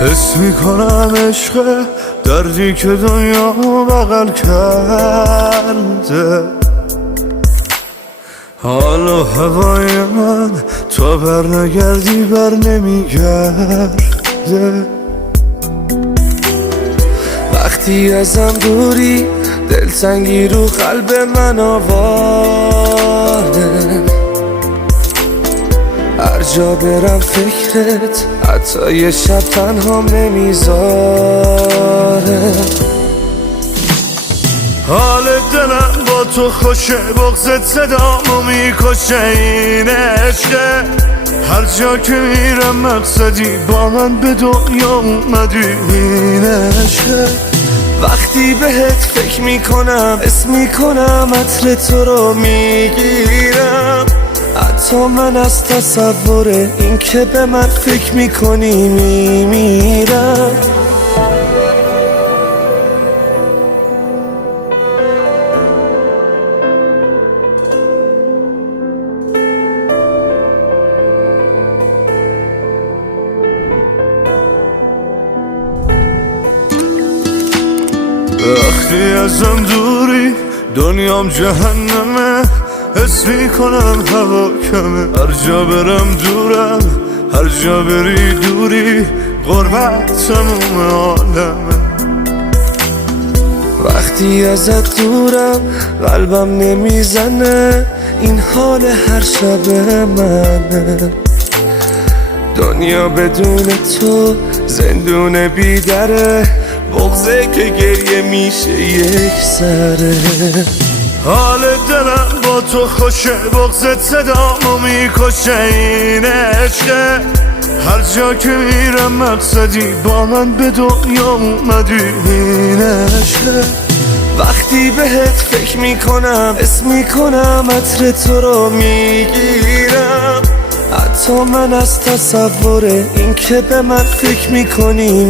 حس میکنم عشق دردی که دنیا بغل کرده، حال و هوای من تا بر نگردی بر نمیگرده. وقتی ازم دوری دلتنگی رو قلب من آواره، هر جا برم فکرت حتی یه شب تنهام نمیذاره. حال دلم با تو خوشه، بغضت صدامو میکشه، این عشقه. هر جا که میرم مقصدی با من به دنیا اومدی، این عشقه. وقتی بهت فکر میکنم اسم میکنم عطر تو رو میگیرم، حتی من از تصور این که به من فکر میکنی میمیرم. وقتی ازم دوری دنیام جهنمه، حس میکنم هوا کمه، هر جا برم دورم، هر جا بری دوری، غربت تموم عالمه. وقتی ازت دورم قلبم نمیزنه، این حال هر شب منه. دنیا بدون تو زندون بیدره، بغضه که گریه میشه یک سره. حال دلم با تو خوشه، بغضت صدامو میکشه، این عشقه. هر جا که میرم مقصدی با من به دنیا اومدی، این عشقه. وقتی بهت فکر میکنم اسم میکنم عطر تو رو میگیرم، حتی من از تصور این که به من فکر میکنی